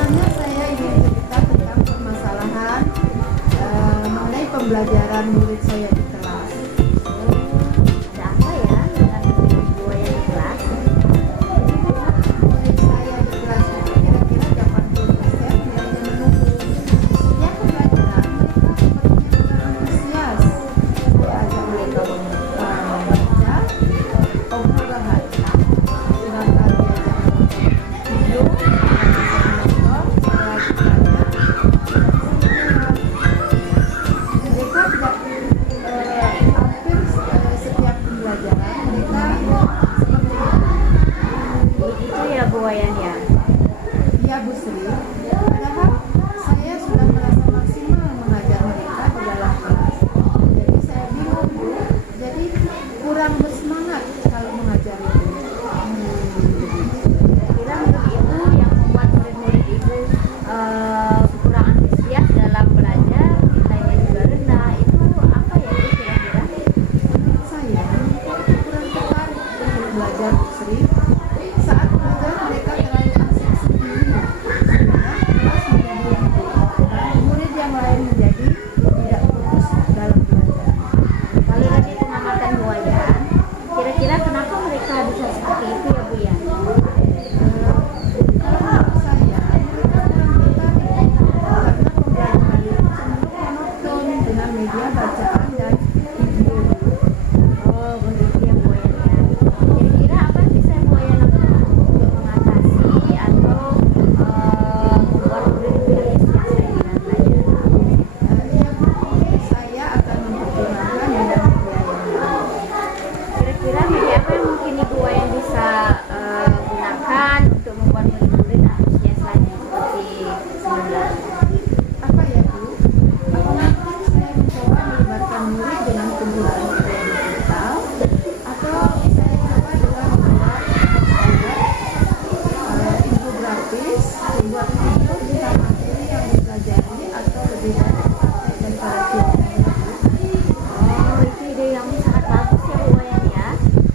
sebenarnya saya ingin cerita tentang permasalahan mengenai pembelajaran murid saya di kelas. Ada apa ya dengan ibu yang di kelas? Murid saya di kelas itu kira-kira 80% nilainya menurun. Setiap pembelajaran mereka sepertinya tidak antusias. Saya ajak mereka membaca, obrol rahasia. Sedangkan diajak video, mereka tidak hampir setiap pembelajaran mereka seperti Begitu ya Bu Wayan ya. ya Bu Sri. Padahal saya sudah merasa maksimal mengajar mereka di dalam kelas. Jadi saya bingung Bu. Jadi kurang bersemangat kalau mengajar itu. Kira menurut Ibu yang membuat murid-murid Ibu kurang antusias dalam belajar, nilainya juga rendah, itu apa ya Bu kira-kira? Menurut saya mereka kurang tertarik untuk belajar Bu Sri. Saat belajar mereka terlalu asik sendiri sehingga kelas menjadi ribut dan murid yang lain menjadi tidak fokus dalam belajar. Kalau dari pengamatan Bu Wayan, kira-kira kenapa mereka bisa seperti itu ya Bu ya? Kalau menurut saya mereka kurang tertarik karena pembelajaran itu cenderung monoton dengan media bacaan dan video. Oh, begitu ya Bu Wayan ya. Kira-kira apa yang bisa Bu Wayan lakukan untuk mengatasi atau membuat murid lebih antusias dengan belajar? Ya, saya akan mempertimbangkan dengan media yang lain. Kira-kira media apa yang mungkin Ibu Wayan bisa gunakan untuk membuat murid-murid antusias lagi seperti semula? Apa ya Bu? Apa mungkin saya mencoba melibatkan murid dengan penggunaan media digital atau saya coba dengan membuat infografis, membuat video tentang materi yang dipelajari atau lebih banyak praktek daripada teori. Oh, itu ide yang sangat bagus ya Bu Wayan ya.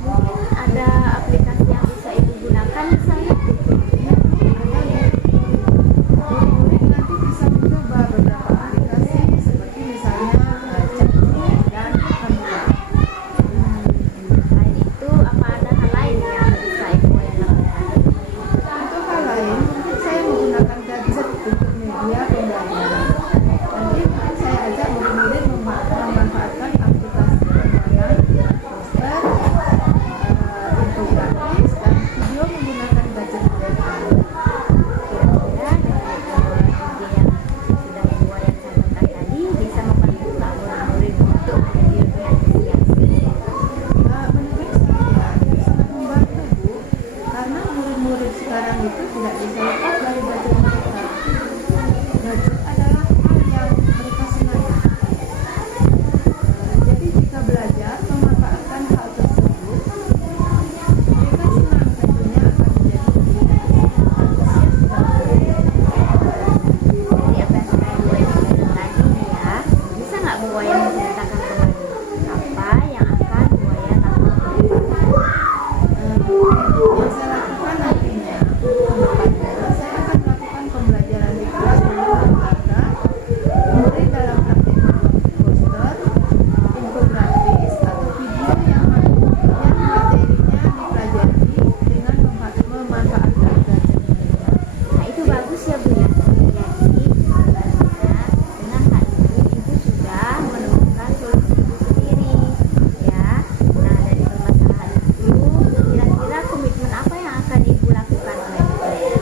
Mungkin ada aplikasi yang bisa Ibu gunakan misalnya. Murid nanti bisa mencoba beberapa aplikasi seperti misalnya ChatGPT dan Canva. Selain itu, apa ada hal lain yang bisa Ibu Wayan lakukan? Untuk hal lain, mungkin saya menggunakan gadget untuk media pembelajaran. Nanti mungkin saya ajak murid-murid memanfaatkan aplikasi pembuatan poster, infografis, dan video menggunakan gadget mereka. Kira-kira dengan ide yang sudah Ibu Wayan cantumkan tadi bisa membantu nggak murid-murid untuk menjadi lebih antusias? Menurut saya itu sangat membantu Bu, karena murid-murid sekarang itu tidak bisa lepas dari gadget mereka. Gadget adalah hal yang mereka senangi. Jadi jika belajar memanfaatkan hal tersebut, mereka senang tentunya akan menjadi lebih antusias dalam belajar. Jadi apa yang sudah Ibu Wayan sampaikan tadi nih ya, bisa nggak Bu Wayan menceritakan kembali apa yang akan Bu Wayan lakukan? Yang saya lakukan nantinya kedepannya, saya akan melakukan pembelajaran di kelas menggunakan murid dalam praktek membuat poster, infografis, atau video yang materinya dipelajari dengan memanfaatkan gadget mereka. Nah itu bagus ya Bu ya. Jadi sebenarnya dengan hal ini Ibu sudah menemukan solusi Ibu sendiri ya. Nah dari permasalahan itu kira-kira komitmen apa yang akan Ibu lakukan oleh Ibu Wayan?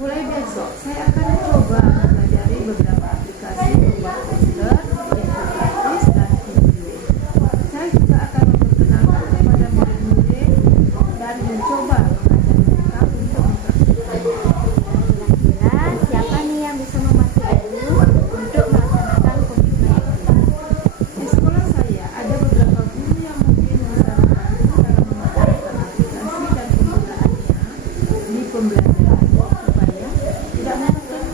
Mulai besok, saya akan coba mempelajari beberapa aplikasi membuat poster, infografis, dan video. Saya juga akan memperkenalkan kepada murid-murid dan mencoba mengajar mereka untuk mempraktikkannya. Kira-kira siapa nih yang bisa membantu Ibu untuk melaksanakan komitmen Ibu? Di sekolah saya ada beberapa guru yang mungkin bisa membantu dalam memanfaatkan aplikasi dan penggunaannya di pembelajaran supaya tidak monoton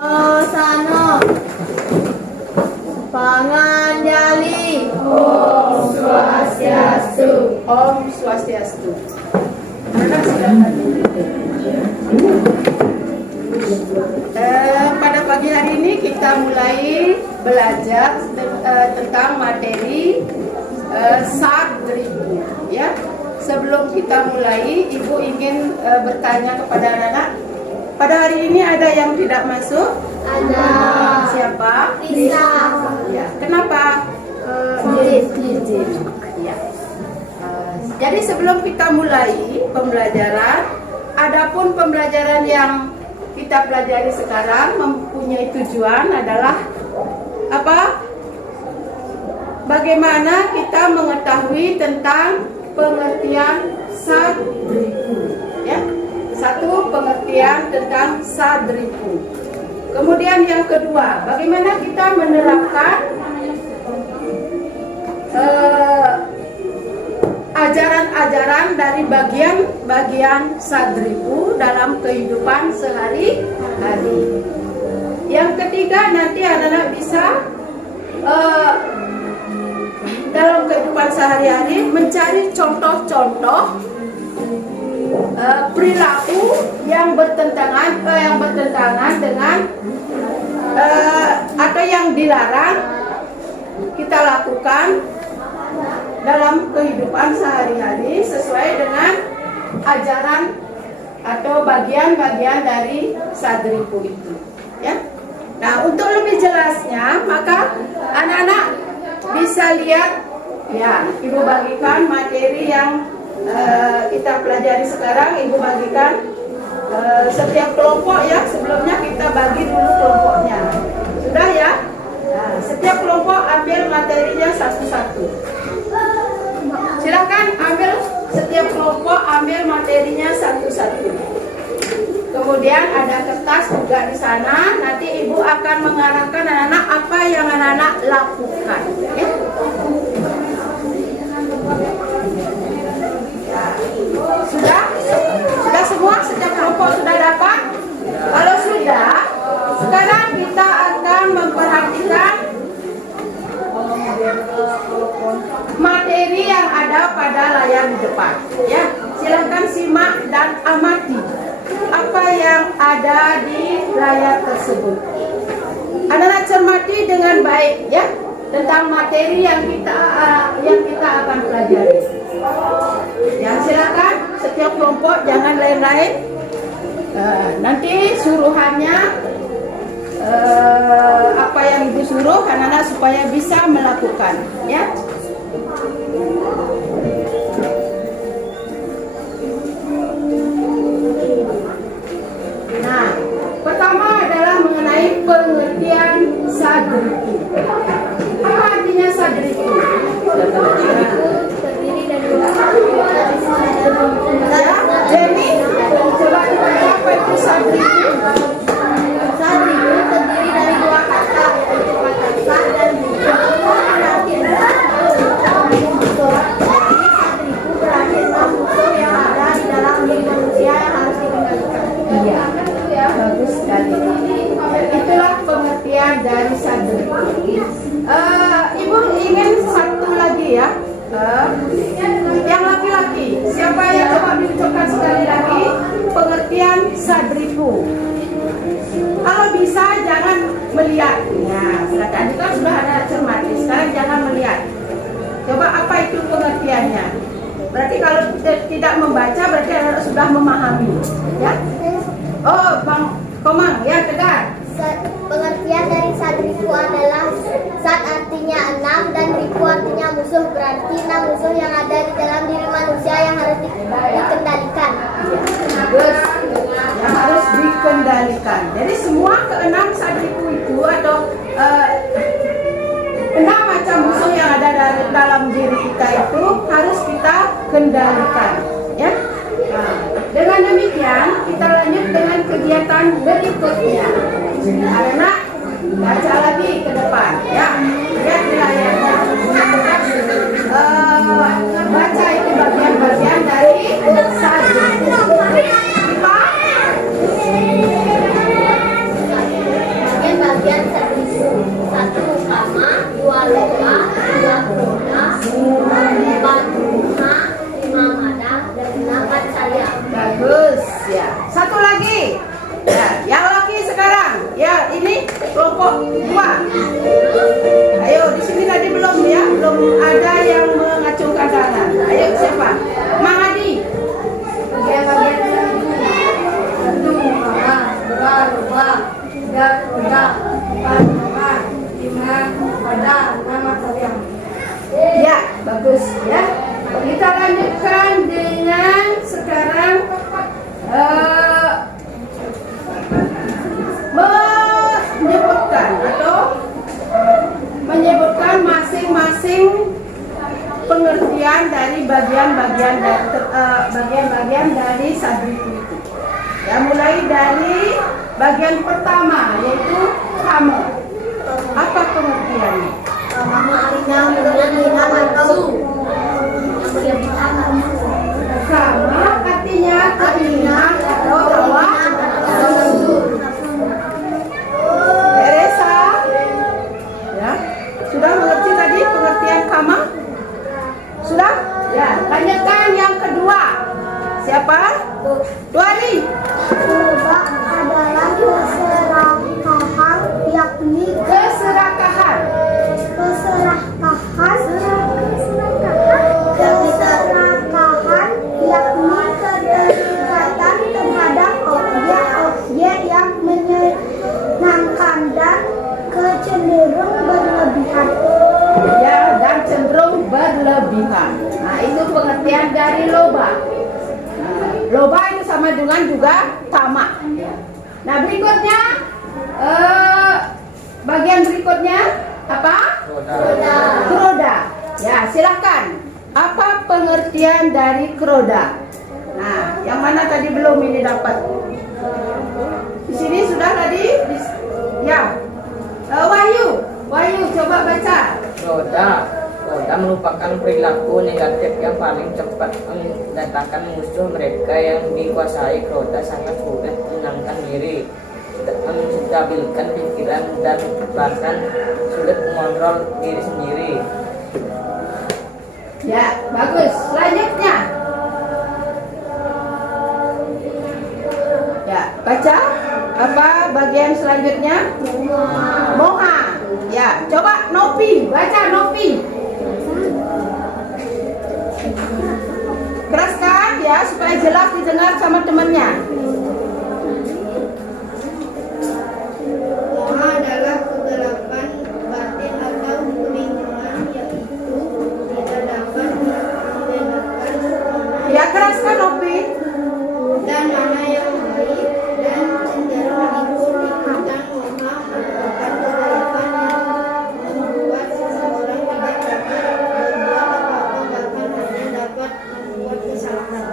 Sano Panganjali. Om Swastiastu. Anak silakan. Pada pagi hari ini kita mulai belajar tentang materi Sadripu. Ya, sebelum kita mulai, Ibu ingin bertanya kepada anak-anak. Pada hari ini ada yang tidak masuk? Ada. Siapa? Lisa. Ya, kenapa? Ya. Jadi sebelum kita mulai pembelajaran, adapun pembelajaran yang kita pelajari sekarang mempunyai tujuan adalah apa? Bagaimana kita mengetahui tentang pengertian Sadripu, ya. Satu, pengertian tentang Sadripu. Kemudian yang kedua, bagaimana kita menerapkan ajaran-ajaran dari bagian-bagian Sadripu dalam kehidupan sehari-hari. Yang ketiga, nanti anak-anak bisa dalam kehidupan sehari-hari mencari contoh-contoh perilaku yang bertentangan dengan atau yang dilarang kita lakukan dalam kehidupan sehari-hari sesuai dengan ajaran atau bagian-bagian dari Sadripu itu, ya. Nah, untuk lebih jelasnya, maka anak-anak bisa lihat, ya, Ibu bagikan materi yang kita pelajari sekarang. Ibu bagikan setiap kelompok, ya. Sebelumnya kita bagi dulu kelompoknya, sudah ya. Nah, setiap kelompok ambil materinya satu-satu. Silakan ambil, setiap kelompok ambil materinya satu-satu. Kemudian ada kertas juga di sana. Nanti Ibu akan mengarahkan anak-anak apa yang anak-anak lakukan, ya. Sudah semua? Setiap kelompok sudah dapat? Kalau sudah, sekarang kita akan memperhatikan materi yang ada pada layar di depan, ya. Silakan simak dan amati apa yang ada di layar tersebut. Anak-anak cermati dengan baik, ya, tentang materi yang kita akan pelajari. Ya, silakan setiap kelompok, jangan lain-lain. Nanti suruhannya apa yang Ibu suruh anak-anak supaya bisa melakukan, ya. Nah, pertama adalah mengenai pengertian Sadripu. Apa artinya Sadripu? Terdiri dari dua Ya, Jenny, coba dibaca apa itu Sadripu. Sadripu terdiri dari dua kata, yaitu kata sah dan ripu. Berarti musuh. Jadi Sadripu berarti musuh yang ada di dalam diri manusia yang harus dikendalikan. Iya, bagus sekali. Itulah pengertian dari Sadripu. Ibu ingin satu lagi, ya. Yang laki-laki, siapa yang coba diucapkan sekali lagi pengertian Sadripu? Kalau bisa jangan melihat. Ya, tadi kan sudah ada cermati, sekarang jangan melihat. Coba apa itu pengertiannya? Berarti kalau tidak membaca berarti anak sudah memahami, ya. Oh, Bang Komang, ya, tegar. Pengertian dari Sadripu adalah Sad artinya 6 dan Ripu artinya musuh. Berarti 6 musuh yang ada di dalam diri manusia yang harus dikendalikan. Bagus. Yang harus dikendalikan. Jadi semua keenam Sadripu itu atau 6 macam musuh yang ada dalam diri kita itu harus kita kendalikan, ya. Nah, dengan demikian kita lanjut dengan kegiatan berikutnya. Anak baca lagi ke depan, ya. Lihat di layarnya. Baca itu bagian-bagian dari Sadripu. dua. Ayo, di sini tadi belum ya, belum ada yang mengacungkan tangan. Ayo siapa? Mahadi. Ya, bagus ya. Kita lanjutkan dengan sekarang menyebutkan masing-masing pengertian dari bagian-bagian dari sabriku itu. Ya, mulai dari bagian pertama yaitu kamu. Apa pengertiannya? Kamu artinya keinginan atau Sama artinya keinginan atau hawa nafsu. Teresa, ya, sudah mengerti tadi pengertian kama? Sudah? Ya, lanjutkan yang kedua. Siapa? Duari. Berubah adalah keserakahan, yakni Keserakahan. yakni keterikatan terhadap objek yang menyenangkan dan kecenderung berlebihan. Ya, dan cenderung berlebihan. Nah, itu pengertian dari loba. Nah, loba itu sama dengan juga tamak. Nah, berikutnya bagian berikutnya apa? Kroda. Ya, silakan. Apa pengertian dari kroda? Nah, yang mana tadi belum ini dapat? Di sini sudah tadi? Ya. Wahyu, coba baca. Kroda merupakan perilaku negatif yang paling cepat mendatangkan musuh. Mereka yang dikuasai kroda sangat sulit menenangkan diri, menstabilkan pikiran, dan bahkan sulit mengontrol diri sendiri. Ya, bagus. Selanjutnya. Ya, baca. Apa bagian selanjutnya? Moha. Ya, coba Nopi. Baca Nopi. Keraskan ya, supaya jelas didengar sama temannya. Moha adalah kegelapan batin atau kebingungan, yaitu tidak dapat membedakan Ya, keraskan Nopi. dan mana yang baik dan cenderung ikut ikutan. Moha merupakan kegelapan yang membuat seseorang tidak dapat berbuat apa-apa, bahkan hanya dapat membuat kesalahan.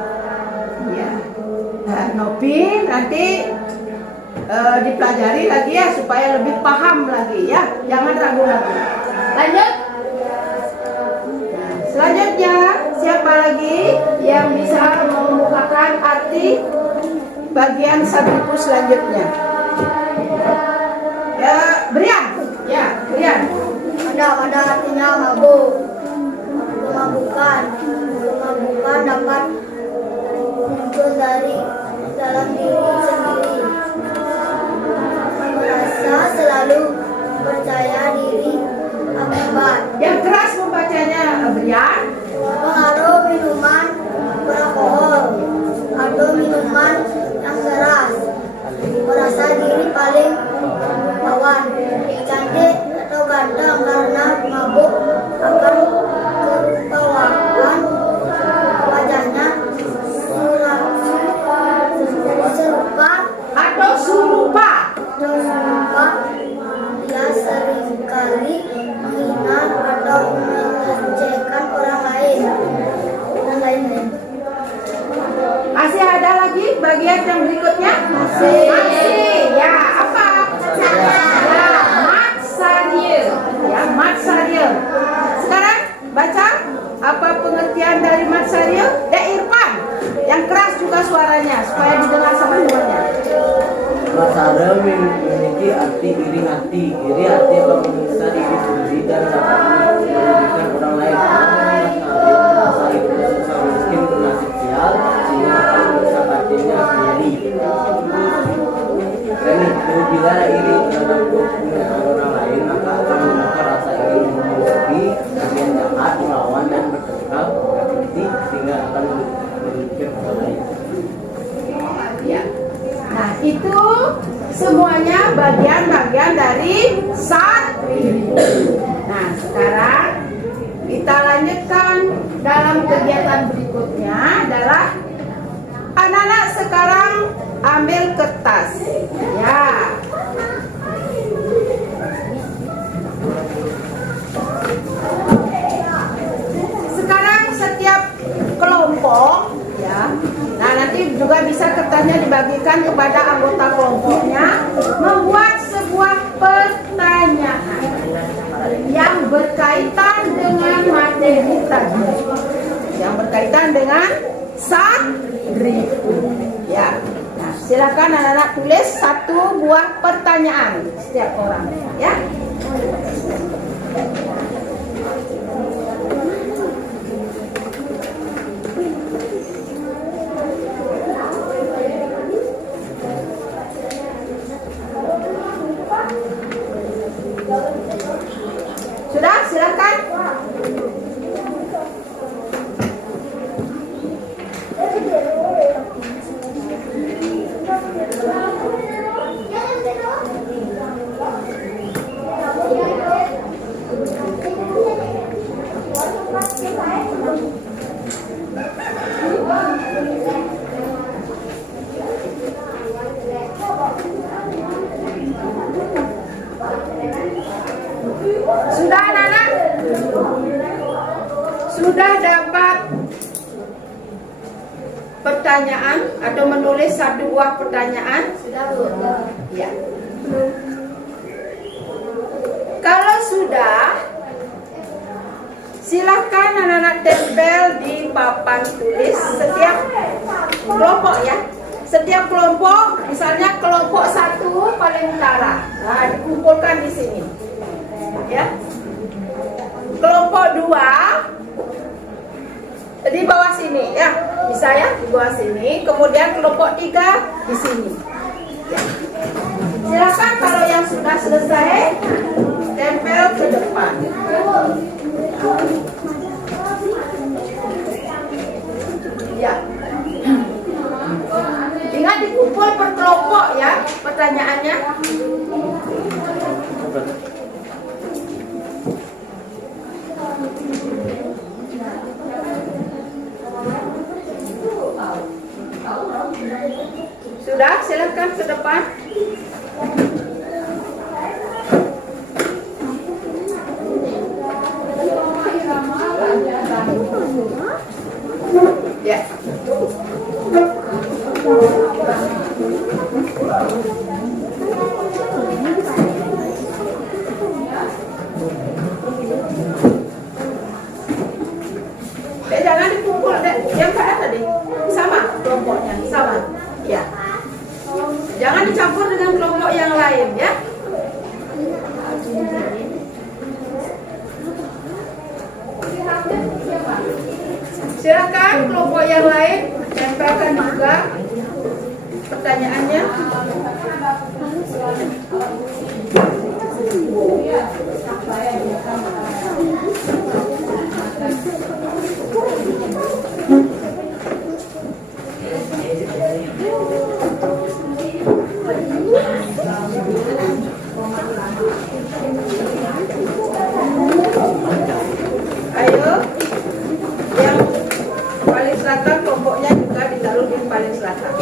Ya. Nah, Nopi nanti dipelajari lagi ya supaya lebih paham lagi ya. Jangan ragu lagi. Lanjut. Selanjutnya siapa lagi yang bisa membukakan arti bagian sabriku selanjutnya? Ya, Brian. Ya, Brian. Ada artinya mabuk, kemabukan dapat muncul dari dalam diri sendiri, merasa selalu percaya diri akibat Yang keras membacanya Brian. pengaruh minuman beralkohol atau minuman yang keras, merasa diri paling bawaan, cantik atau ganteng karena mabuk akan kerupawan wajahnya serupa Atau surupa. dia seringkali menghina atau melecehkan orang lain dan lain-lain. Masih ada lagi bagian yang berikutnya? Masih. Ya, apa? Ya, matsarya. Ya, matsarya. Sekarang baca apa pengertian dari matsarya? Irfan. Yang keras juga suaranya supaya didengar sama temannya. Matsarya memiliki arti iri hati. Iri hati atau menyiksa diri sendiri dan dapat merugikan orang lain. Merasa itu susah miskin bernasib sial sehingga akan merusak batinnya sendiri. Dan itu bila iri terhadap dengan orang lain, maka akan menakar rasa ingin menyusupi bagian jahat, melawan dan bertekad berpolitik sehingga akan memikir hal lain. Ya. Nah, itu semuanya bagian-bagian dari satria. Nah, sekarang kita lanjutkan dalam kegiatan berikutnya adalah anak-anak sekarang ambil kertas. Ya. Sekarang setiap kelompok ya. Nah, nanti juga bisa kertasnya dibagikan kepada anggota kelompoknya membuat sebuah pertanyaan yang berkaitan dengan materi tadi. Yang berkaitan dengan satria. Ya. Nah, silakan anak-anak tulis 1 buah pertanyaan setiap orang ya. Sudah, silakan. Sudah anak-anak? Sudah dapat pertanyaan atau menulis 1 buah pertanyaan? Sudah. Ya. Kalau sudah, silakan anak-anak tempel di papan tulis setiap kelompok ya. Setiap kelompok, misalnya kelompok 1 paling utara, nah dikumpulkan di sini. Ya. Kelompok 2 di bawah sini ya, bisa ya, di bawah sini. Kemudian kelompok 3 di sini. Ya. Silakan kalau yang sudah selesai tempel ke depan. Ya. Ingat dikumpul per kelompok ya pertanyaannya. Sudah, silakan ke depan. Ya. Jangan dikumpul deh. Yang pada tadi sama kelompoknya, sama. Ya. Jangan dicampur dengan kelompok yang lain ya. Silakan kelompok yang lain tempelkan juga pertanyaannya. Ayo, yang paling selatan kelompoknya juga ditaruh di paling selatan.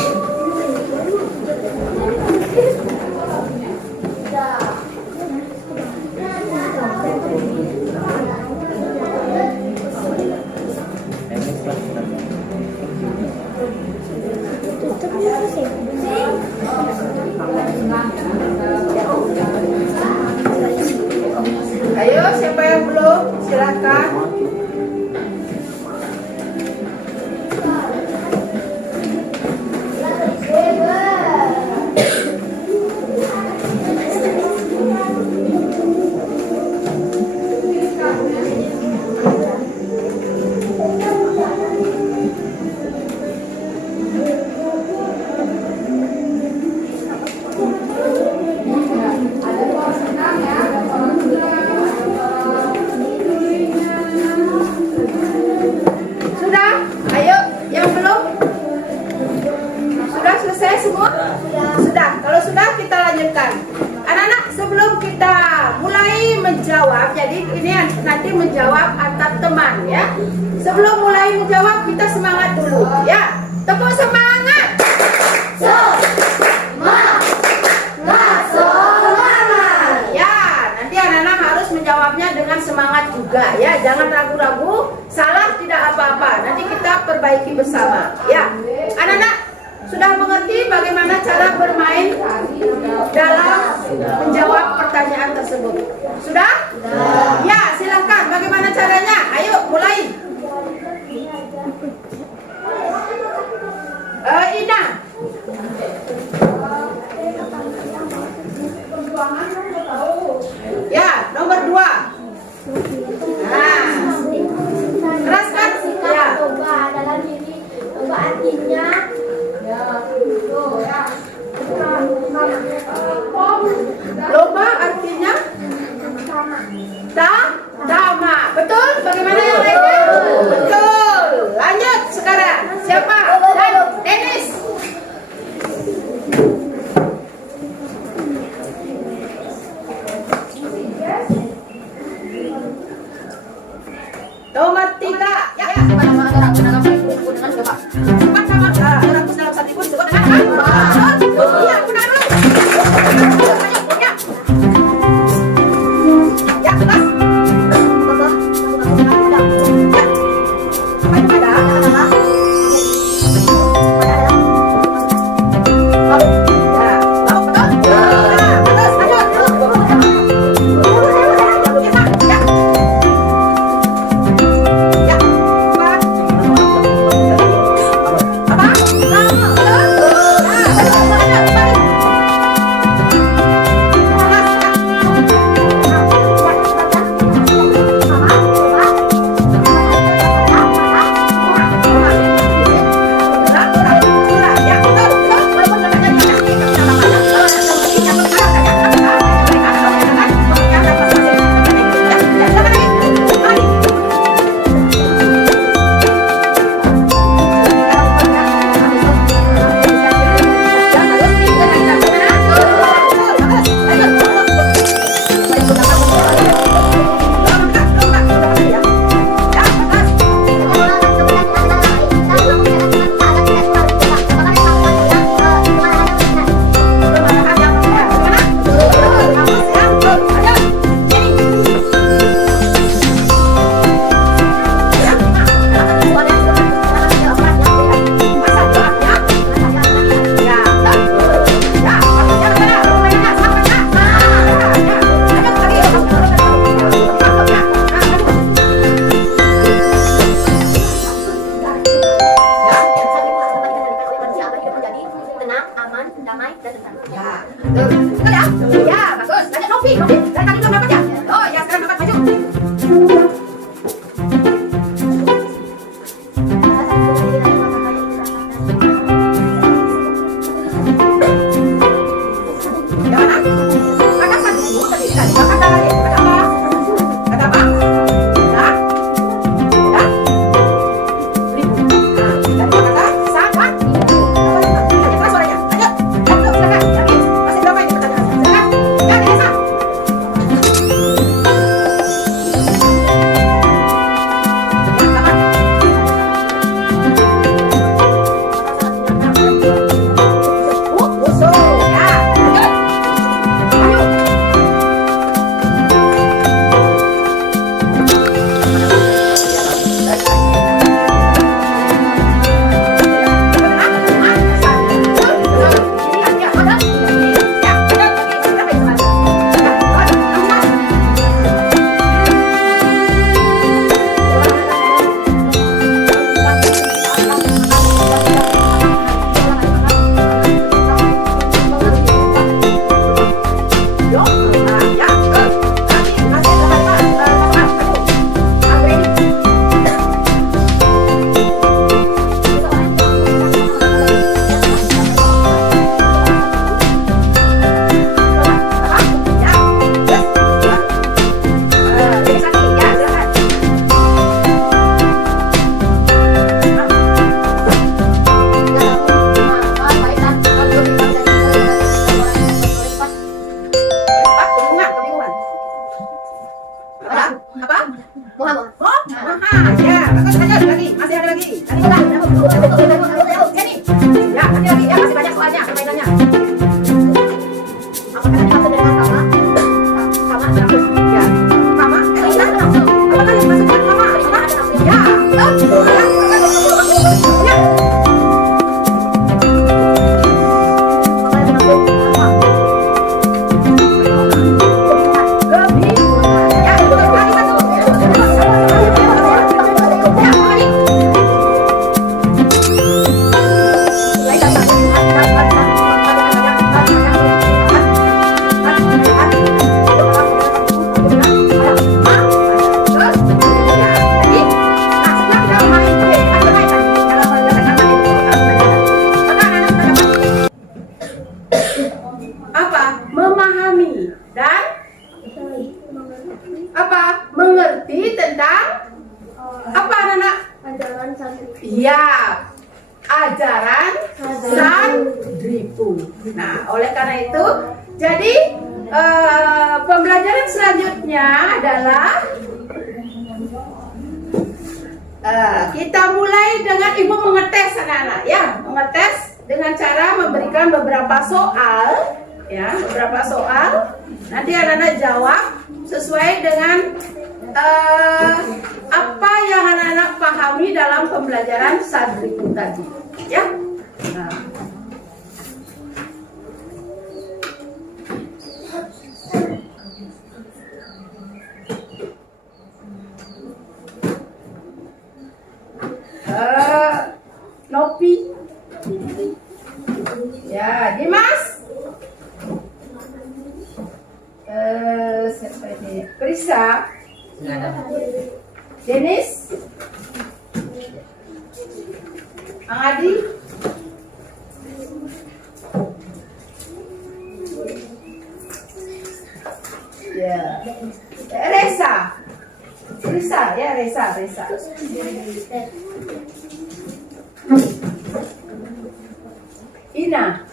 ini nanti menjawab antar teman ya. Sebelum mulai menjawab kita semangat dulu ya. Tepuk semangat. Semangat. Ya, nanti anak-anak harus menjawabnya dengan semangat juga ya. Jangan ragu-ragu, salah tidak apa-apa. Nanti kita perbaiki bersama ya. Anak-anak sudah mengerti bagaimana cara bermain dalam menjawab pertanyaan tersebut? Sudah? Ya, silakan. Bagaimana caranya? Ayo, mulai. Ina. Ya, nomor 2. Nah, teruskan. Ya. Coba dalam diri, coba artinya. Lomba artinya dama. Betul? Bagaimana yang lainnya? Betul. Lanjut sekarang. Siapa? Dennis. Nomor 3. Ya. Cepat sama dalam satu pun sebut dengan iya, benar. Ya, kelas. dan apa? Mengerti tentang apa anak-anak? Ajaran santri. Iya, ajaran Sandripu. Nah, oleh karena itu, jadi pembelajaran selanjutnya adalah kita mulai dengan ibu mengetes anak-anak, ya, mengetes dengan cara memberikan beberapa soal, ya, beberapa soal. Nanti anak-anak jawab sesuai dengan apa yang anak-anak pahami dalam pembelajaran Sandripu tadi, ya. Nah. Nopi, ya, Dimas, siapa ini? Prisa, Denis, Adi, ya, Resa, ya, Resa. Ina,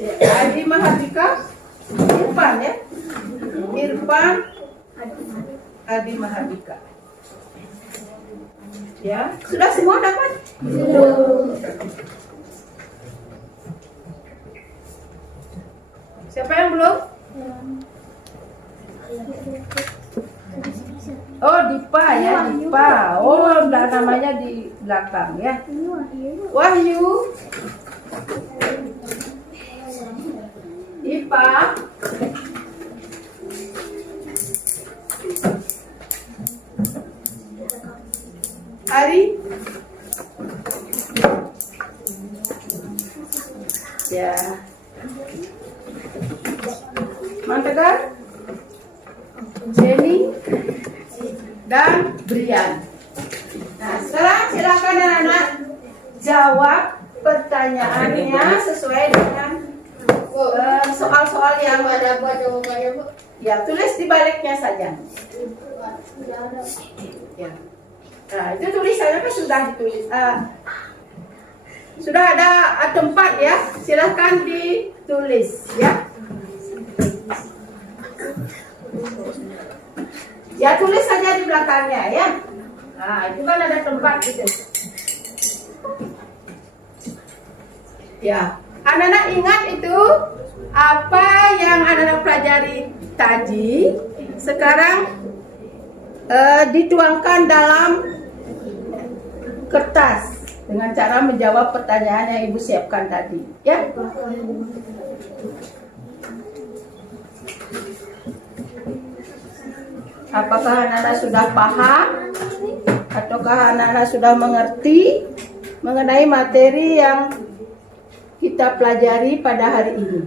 ya, Adi Mahardika, Irfan, ya, Irfan, Adi Mahardika. Ya, sudah semua dapat? Siapa yang belum? Oh, Dipa, ya, Dipa. Oh, namanya di belakang, ya. Wahyu, Dipa, Ari, ya, Mantegar, Jenny, dan Brian. Nah, sekarang silakan anak-anak jawab pertanyaannya sesuai dengan soal-soal yang ada buat jawabannya, Bu. Ya, tulis di baliknya saja. Ya. Nah, itu tulisannya kan sudah ditulis. Sudah ada tempat, ya. Silakan ditulis, ya. Ya, tulis saja di belakangnya, ya. Nah, itu kan ada tempat gitu. Ya, anak-anak ingat itu apa yang anak-anak pelajari tadi. Sekarang dituangkan dalam kertas dengan cara menjawab pertanyaan yang ibu siapkan tadi, ya. Apakah anak-anak sudah paham ataukah anak-anak sudah mengerti mengenai materi yang kita pelajari pada hari ini?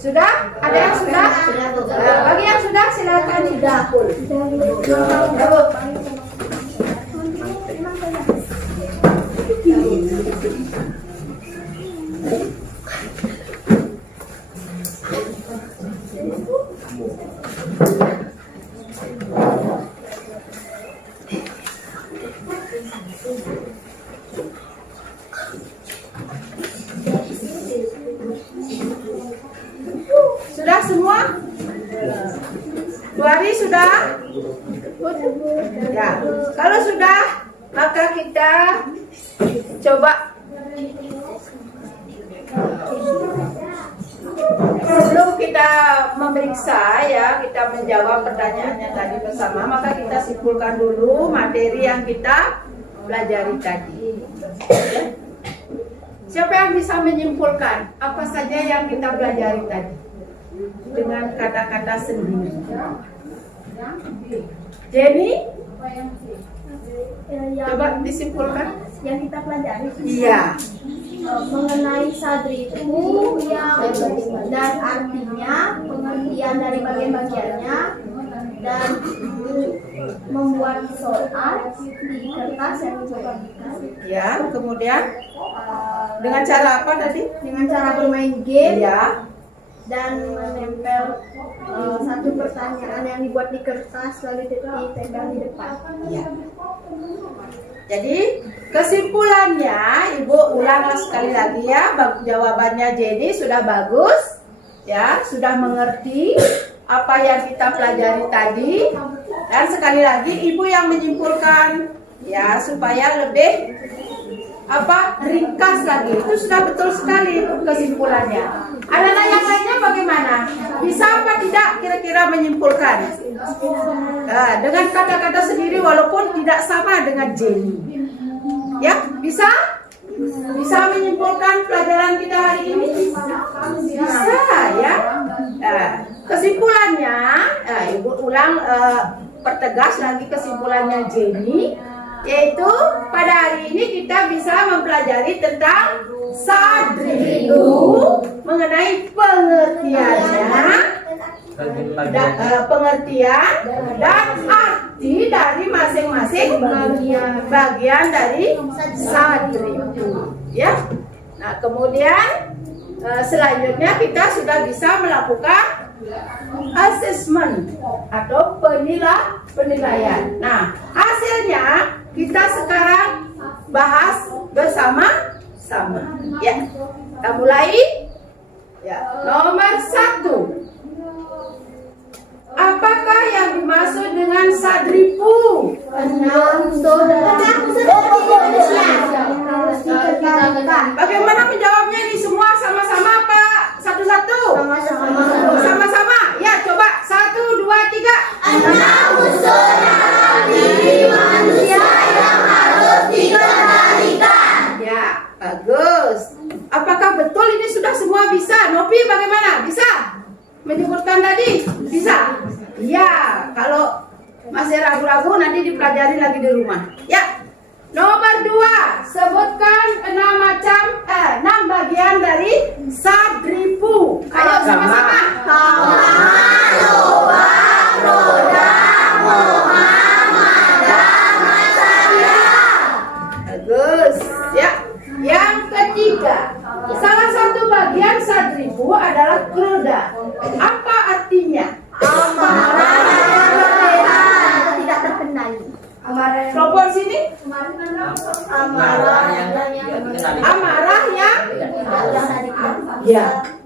Sudah? Ada yang sudah? Bagi yang sudah silakan sudah. Sudah semua? Bu Ari sudah? Ya, kalau sudah maka kita coba sebelum kita memeriksa, ya, kita menjawab pertanyaannya tadi bersama, maka kita simpulkan dulu materi yang kita pelajari tadi. Siapa yang bisa menyimpulkan apa saja yang kita pelajari tadi dengan kata-kata sendiri? Jenny, coba disimpulkan. Yang kita pelajari Iya. mengenai sadri itu yang dan artinya, pengertian dari bagian-bagiannya, dan membuat soal di kertas yang dibagikan. Ya, kemudian dengan cara apa tadi? Dengan cara bermain game Iya. dan menempel satu pertanyaan yang dibuat di kertas lalu ditempel di depan. Iya. Jadi kesimpulannya, Ibu ulanglah sekali lagi ya. Jawabannya Jenny sudah bagus, ya, sudah mengerti apa yang kita pelajari tadi. Dan sekali lagi Ibu yang menyimpulkan, ya, supaya lebih ringkas lagi. Itu sudah betul sekali kesimpulannya. Anak-anak yang lainnya bagaimana? Bisa apa tidak kira-kira menyimpulkan? Dengan kata-kata sendiri walaupun tidak sama dengan Jenny. Ya, bisa? Bisa menyimpulkan pelajaran kita hari ini? Bisa ya. Kesimpulannya, Ibu ulang pertegas lagi kesimpulannya Jenny, yaitu pada hari ini kita bisa mempelajari tentang sadri itu mengenai pengertiannya, pengertian dan arti dari masing-masing bagian dari sadri itu, ya. Nah, kemudian selanjutnya kita sudah bisa melakukan assessment atau penilaian. Nah, hasilnya kita sekarang bahas bersama-sama. Ya, kita mulai. Ya, nomor 1. Apakah yang dimaksud dengan sadripu? 6 saudara Indonesia harus diketahui. Bagaimana menjawabnya ini semua sama-sama Pak? Satu-satu. Sama-sama. Ya, coba 1, 2, 3. 6 unsur dalam diri manusia yang harus dikendalikan. Ya, bagus. Apakah betul ini sudah semua bisa? Nopi bagaimana? Bisa? Menyebutkan tadi? Bisa? Ya, kalau masih ragu-ragu nanti dipelajari lagi di rumah. Ya. Nomor 2, sebutkan 6 bagian dari sadripu. Ayo sama-sama. Kamar, lobak, roda, Muhammadah, masyarakat. Bagus. Ya. Yang ketiga, salah satu bagian sadripu adalah kroda. Apa artinya? Amarah yang berlebihan, tidak terkendali. Kelompok sini? Amarah yang Amarah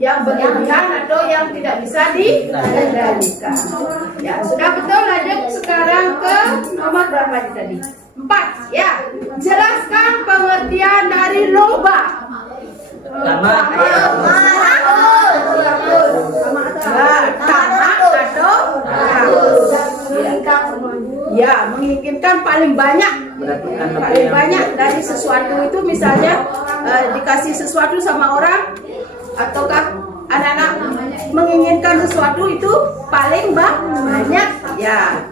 yang berlebihan atau yang tidak bisa dikendalikan. Ya, sudah betul. Lanjut sekarang ke nomor berapa tadi? 4. Ya, jelaskan pengertian dari loba. Tamak. Tamak atau takut. Ya, menginginkan paling banyak dari sesuatu itu, misalnya dikasih sesuatu sama orang, ataukah anak-anak menginginkan sesuatu itu paling banyak. Ya,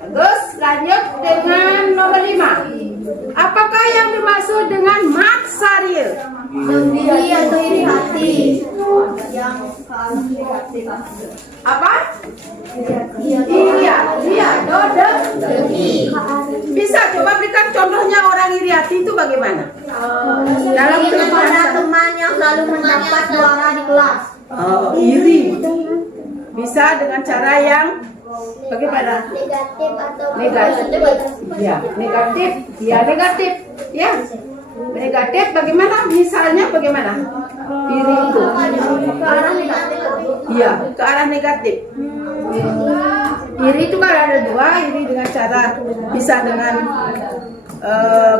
bagus. Lanjut dengan nomor 5. Apakah yang dimaksud dengan maksaril? diri atau iri hati yang Apa? Iya, dodeng. Bisa coba berikan contohnya orang iri hati itu bagaimana? Dalam iri pada kehidupan. teman yang selalu mendapat juara di kelas. Oh, iri. Bisa dengan cara yang bagaimana? Negatif atau Negatif. Ya, negatif. Ya, negatif. Ya. Negatif bagaimana? Misalnya bagaimana? Iri itu. ke arah negatif. Iya, ke arah negatif. Iri itu kan ada dua. Iri dengan cara bisa dengan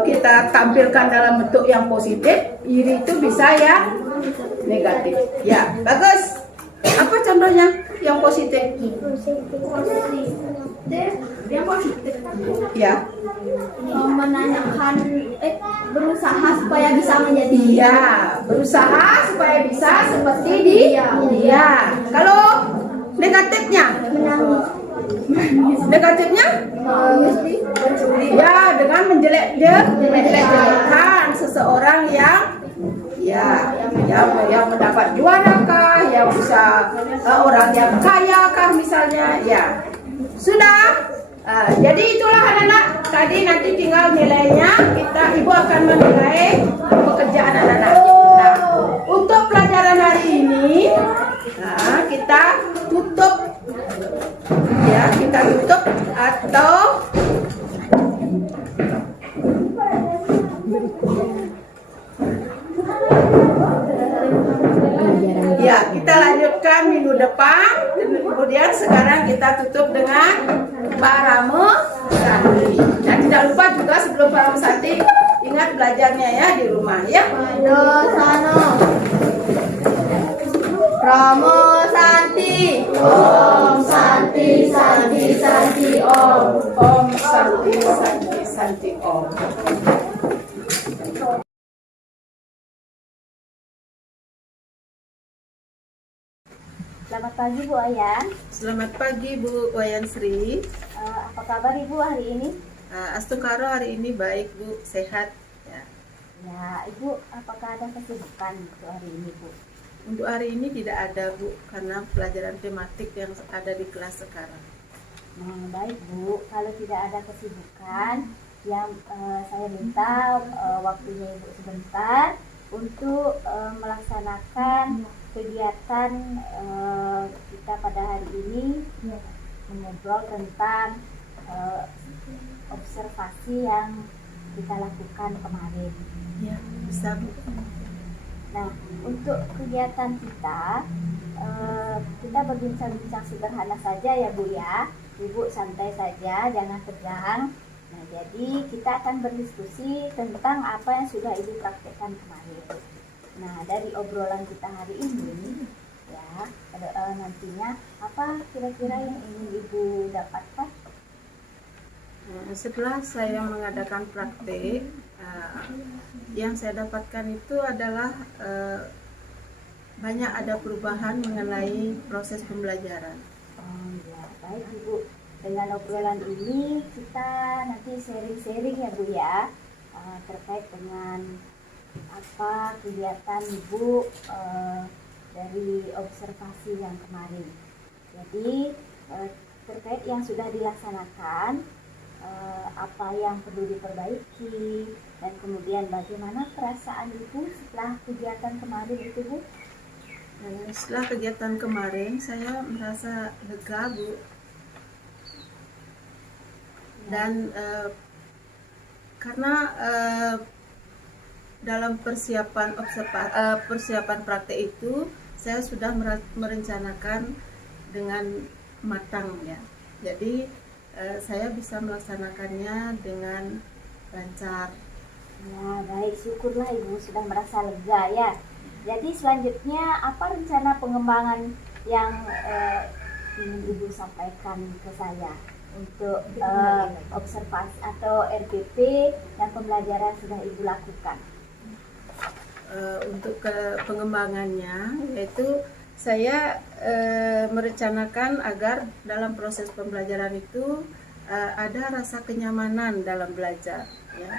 kita tampilkan dalam bentuk yang positif. Iri itu bisa yang negatif. Ya, bagus. Apa contohnya yang positif? Yang positif. Ya. Menanyakan berusaha berusaha supaya bisa menjadi Iya, berusaha supaya bisa seperti dia. Kalau negatifnya? Negatifnya? Ya, dengan menjelek-jelekan seseorang yang yang mendapat juara kah, yang bisa orang yang kaya kah misalnya, ya. Sudah. Jadi itulah anak-anak, tadi nanti tinggal nilainya, ibu akan menilai pekerjaan anak-anak. Nah, untuk pelajaran hari ini, kita tutup, ya, kita tutup atau ya, kita lanjutkan minggu depan. Kemudian sekarang kita tutup dengan Paramo Santi. Dan tidak lupa juga sebelum Paramo Santi, ingat belajarnya ya di rumah ya. Dosano Ramo Santi Om Santi Santi Santi Om. Om Santi Santi Santi Om. Selamat pagi Bu Ayan. Selamat pagi Bu Wayan Sri. Apa kabar Ibu hari ini? Astukaro hari ini baik Bu, sehat ya. Ya Ibu, apakah ada kesibukan untuk hari ini Bu? Untuk hari ini tidak ada Bu, karena pelajaran tematik yang ada di kelas sekarang. Baik Bu, kalau tidak ada kesibukan, yang saya minta waktunya Ibu sebentar untuk melaksanakan kegiatan kita pada hari ini, mengobrol tentang observasi yang kita lakukan kemarin. Ya, bisa Bu. Nah, untuk kegiatan kita, kita berbincang-bincang sederhana saja ya Bu ya. Ibu santai saja, jangan tegang. Nah, jadi kita akan berdiskusi tentang apa yang sudah Ibu praktekkan kemarin. Nah, dari obrolan kita hari ini, ya, nantinya apa kira-kira yang ingin Ibu dapatkan? Setelah saya mengadakan praktek, yang saya dapatkan itu adalah banyak ada perubahan mengenai proses pembelajaran. Oh ya, baik Ibu. Dengan obrolan ini kita nanti sharing-sharing ya Bu ya, terkait dengan apa kegiatan Ibu dari observasi yang kemarin. Jadi terkait yang sudah dilaksanakan, apa yang perlu diperbaiki, dan kemudian bagaimana perasaan Ibu setelah kegiatan kemarin itu Bu? Setelah kegiatan kemarin saya merasa lega Bu, dan karena dalam persiapan persiapan praktek itu saya sudah merencanakan dengan matang ya. Jadi saya bisa melaksanakannya dengan lancar. Ya, baik, syukurlah Ibu sudah merasa lega ya. Jadi selanjutnya apa rencana pengembangan yang ingin Ibu sampaikan ke saya untuk observasi atau RPP yang pembelajaran sudah Ibu lakukan? Untuk pengembangannya, yaitu saya merencanakan agar dalam proses pembelajaran itu ada rasa kenyamanan dalam belajar ya.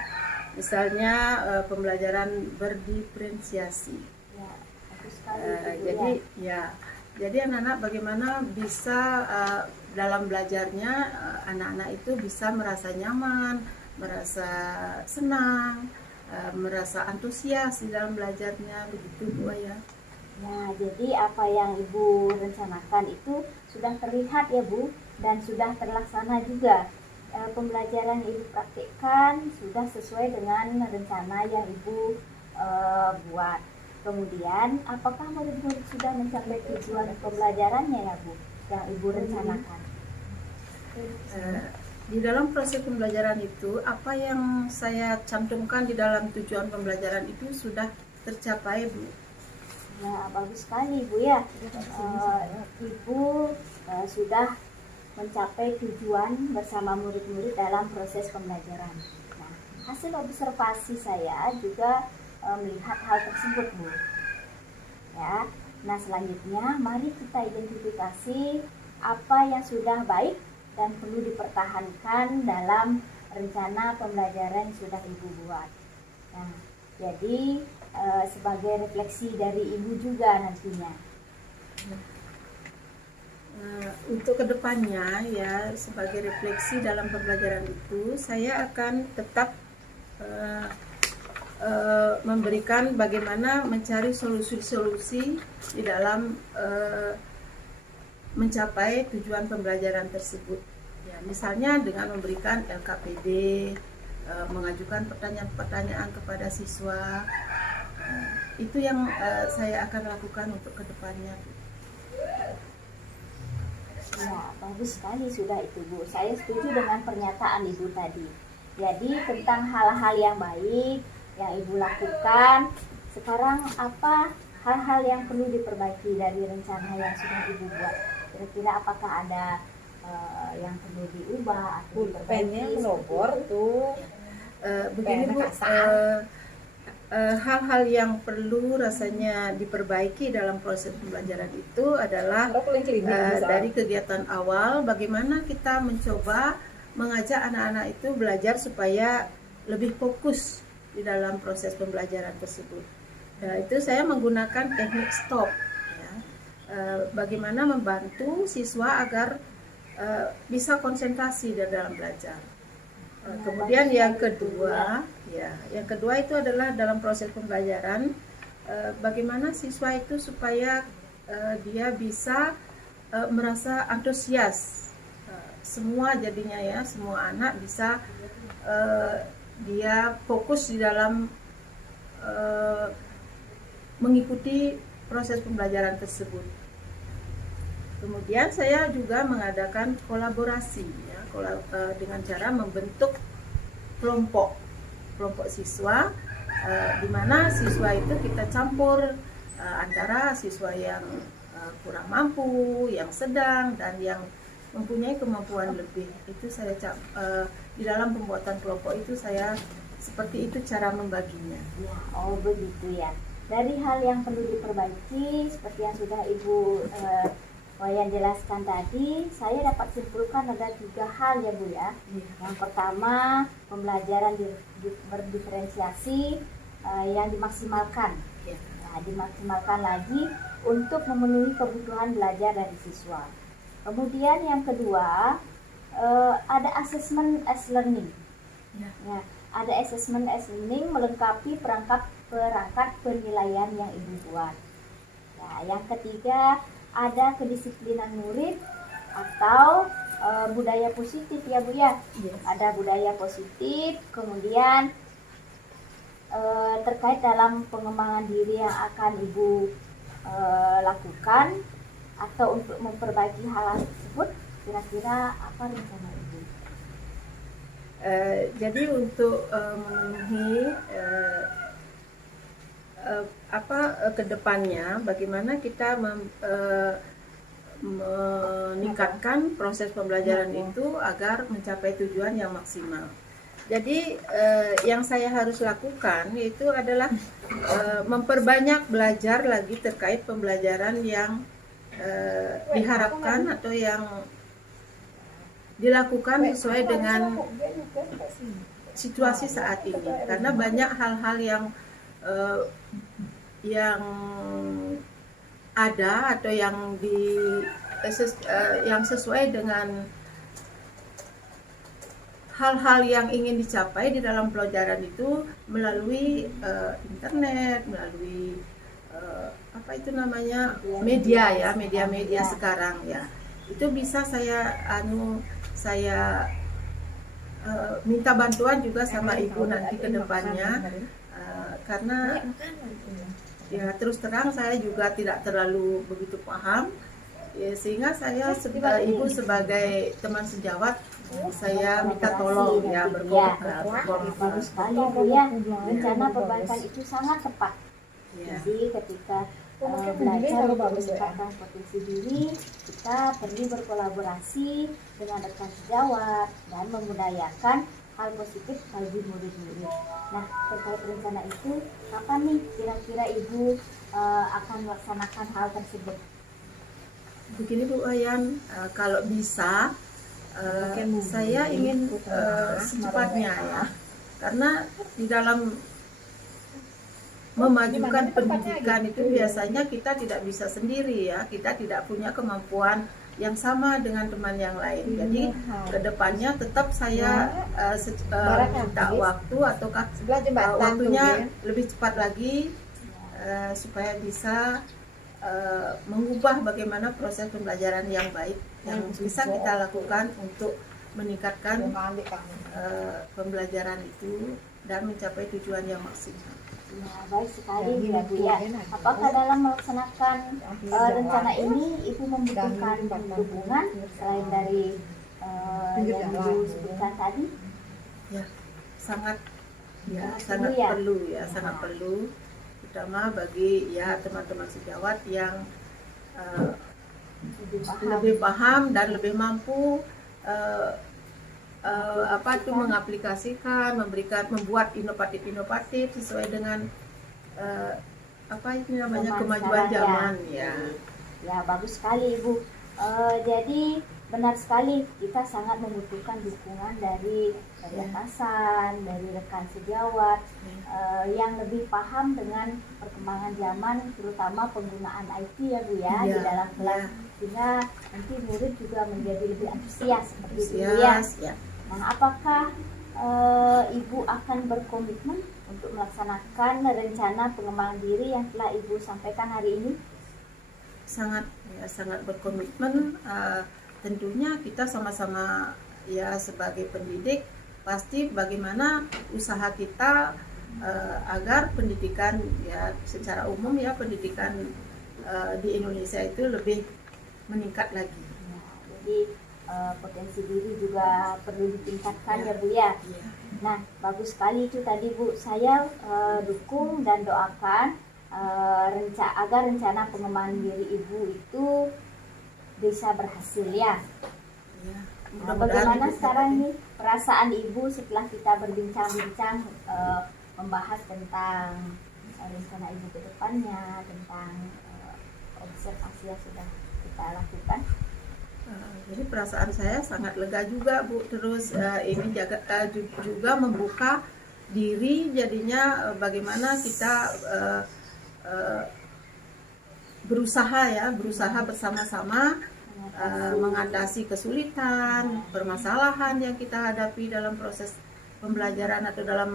Misalnya pembelajaran berdiferensiasi. Ya, bagus sekali, jadi anak-anak bagaimana bisa dalam belajarnya anak-anak itu bisa merasa nyaman, merasa senang, merasa antusias di dalam belajarnya, begitu Bu ya. Nah, jadi apa yang Ibu rencanakan itu sudah terlihat ya Bu, dan sudah terlaksana juga. Pembelajaran Ibu praktikkan sudah sesuai dengan rencana yang Ibu buat. Kemudian, apakah murid-murid sudah mencapai tujuan pembelajarannya ya Bu, yang Ibu rencanakan? Di dalam proses pembelajaran itu, apa yang saya cantumkan di dalam tujuan pembelajaran itu sudah tercapai Bu. Ya, bagus sekali Bu ya. Ibu sudah mencapai tujuan bersama murid-murid dalam proses pembelajaran. Nah, hasil observasi saya juga melihat hal tersebut, Bu. Ya. Nah, selanjutnya mari kita identifikasi apa yang sudah baik dan perlu dipertahankan dalam rencana pembelajaran yang sudah Ibu buat. Nah, jadi sebagai refleksi dari Ibu juga nantinya. Untuk kedepannya ya, sebagai refleksi dalam pembelajaran itu, saya akan tetap memberikan bagaimana mencari solusi-solusi di dalam mencapai tujuan pembelajaran tersebut. Ya, misalnya dengan memberikan LKPD, mengajukan pertanyaan-pertanyaan kepada siswa. Itu yang saya akan lakukan untuk kedepannya. Ya, bagus sekali sudah itu, Bu. Saya setuju dengan pernyataan Ibu tadi. Jadi tentang hal-hal yang baik yang Ibu lakukan, sekarang apa hal-hal yang perlu diperbaiki dari rencana yang sudah Ibu buat? Kira-kira apakah ada yang perlu diubah atau diperbaiki? Begini, Bu, hal-hal yang perlu rasanya diperbaiki dalam proses pembelajaran itu adalah dari kegiatan awal, bagaimana kita mencoba mengajak anak-anak itu belajar supaya lebih fokus di dalam proses pembelajaran tersebut. Nah, itu saya menggunakan teknik stop, ya. Bagaimana membantu siswa agar bisa konsentrasi di dalam belajar. Kemudian yang kedua itu adalah dalam proses pembelajaran, bagaimana siswa itu supaya dia bisa merasa antusias. Semua jadinya ya, semua anak bisa dia fokus di dalam mengikuti proses pembelajaran tersebut. Kemudian saya juga mengadakan kolaborasi ya, dengan cara membentuk kelompok siswa, di mana siswa itu kita campur antara siswa yang kurang mampu, yang sedang, dan yang mempunyai kemampuan lebih. Itu saya di dalam pembuatan kelompok itu saya seperti itu cara membaginya. Ya, oh begitu ya. Dari hal yang perlu diperbaiki seperti yang sudah Ibu Wayan jelaskan tadi, saya dapat simpulkan ada 3 hal ya, Bu ya. Yang pertama, pembelajaran berdiferensiasi yang dimaksimalkan. Nah, dimaksimalkan lagi untuk memenuhi kebutuhan belajar dari siswa. Kemudian yang kedua, ada assessment as learning. Ya, ada assessment as learning melengkapi perangkat penilaian yang Ibu buat. Nah, yang ketiga, ada kedisiplinan murid atau budaya positif ya, Bu ya. Ada budaya positif, kemudian terkait dalam pengembangan diri yang akan Ibu lakukan atau untuk memperbaiki hal tersebut, kira-kira apa rencana Ibu? Jadi untuk memenuhi kedepannya, bagaimana kita meningkatkan proses pembelajaran itu agar mencapai tujuan yang maksimal. Jadi yang saya harus lakukan itu adalah memperbanyak belajar lagi terkait pembelajaran yang diharapkan atau yang dilakukan sesuai dengan situasi saat ini, karena banyak hal-hal yang ada atau yang sesuai dengan hal-hal yang ingin dicapai di dalam pelajaran itu melalui internet, melalui media sekarang ya. Itu bisa saya minta bantuan juga sama Ibu nanti ke depannya, karena ya terus terang saya juga tidak terlalu begitu paham ya, sehingga saya Ibu sebagai teman sejawat saya minta tolong ya Bagus sekali Bu ya, rencana perbaikan itu sangat tepat. Jadi ketika belajar untuk meningkatkan potensi diri, kita perlu berkolaborasi dengan rekan sejawat dan membudayakan hal positif bagi murid-murid. Nah, terkait rencana itu, kapan nih kira-kira Ibu akan melaksanakan hal tersebut? Begini Bu Wayan, kalau bisa saya ingin secepatnya ya, karena di dalam memajukan pendidikan itu biasanya kita tidak bisa sendiri ya, kita tidak punya kemampuan yang sama dengan teman yang lain. Jadi kedepannya tetap saya minta waktu ataukah waktunya lebih cepat lagi supaya bisa mengubah bagaimana proses pembelajaran yang baik yang bisa kita lakukan untuk meningkatkan pembelajaran itu dan mencapai tujuan yang maksimal. Nah, baik sekali ya Bu ya. Apakah dalam melaksanakan rencana ini Ibu membutuhkan dukungan selain dari yang Ibu sebutkan tadi? Ya, sangat perlu, terutama bagi ya teman-teman sejawat yang lebih paham dan lebih mampu mengaplikasikan, membuat inovatif sesuai dengan kemajuan zaman ya. Ya, bagus sekali Ibu. Jadi benar sekali kita sangat membutuhkan dukungan dari atasan, dari rekan sejawat yang lebih paham dengan perkembangan zaman, terutama penggunaan IT ya Bu ya di dalam kelas, sehingga nanti murid juga menjadi lebih antusias seperti itu ya. Nah, apakah Ibu akan berkomitmen untuk melaksanakan rencana pengembangan diri yang telah Ibu sampaikan hari ini? Sangat berkomitmen. Tentunya kita sama-sama ya sebagai pendidik pasti bagaimana usaha kita agar pendidikan ya secara umum ya pendidikan di Indonesia itu lebih meningkat lagi. Nah, jadi potensi diri juga perlu ditingkatkan ya Bu ya. Nah, bagus sekali itu tadi Bu. Saya dukung dan doakan agar rencana pengembangan diri Ibu itu bisa berhasil ya. Nah, bagaimana sekarang nih perasaan Ibu setelah kita berbincang-bincang membahas tentang rencana Ibu ke depannya, tentang observasi yang sudah kita lakukan? Jadi perasaan saya sangat lega juga Bu. Terus ini juga membuka diri, jadinya bagaimana kita berusaha bersama-sama mengatasi kesulitan, permasalahan yang kita hadapi dalam proses pembelajaran atau dalam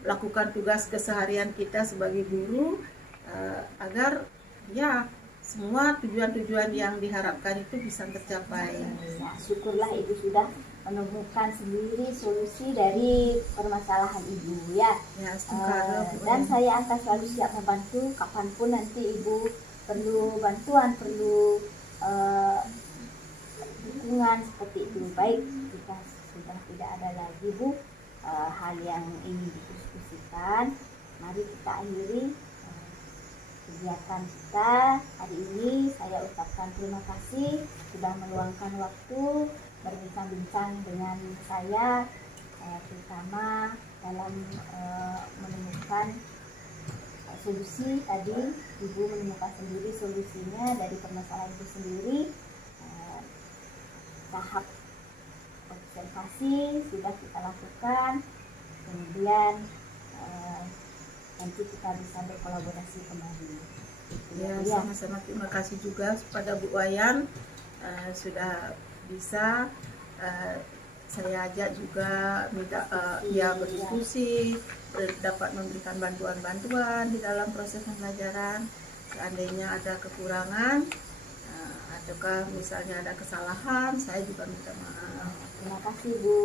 melakukan tugas keseharian kita sebagai guru, agar ya semua tujuan-tujuan yang diharapkan itu bisa tercapai. Nah, syukurlah Ibu sudah menemukan sendiri solusi dari permasalahan Ibu ya. Dan saya akan selalu siap membantu kapanpun nanti Ibu perlu bantuan, perlu dukungan seperti itu. Baik, jika sudah tidak ada lagi Bu hal yang ingin didiskusikan, mari kita akhiri kegiatan kita hari ini. Saya ucapkan terima kasih sudah meluangkan waktu berbincang-bincang dengan saya, terutama dalam menemukan solusi tadi. Ibu menemukan sendiri solusinya dari permasalahan itu sendiri. Tahap observasi sudah kita lakukan, kemudian nanti kita bisa berkolaborasi kembali. Ya, sama-sama terima kasih juga kepada Bu Wayan sudah bisa saya ajak juga minta berdiskusi, dapat memberikan bantuan-bantuan di dalam proses pembelajaran. Seandainya ada kekurangan ataukah misalnya ada kesalahan, saya juga minta maaf. Terima kasih Bu.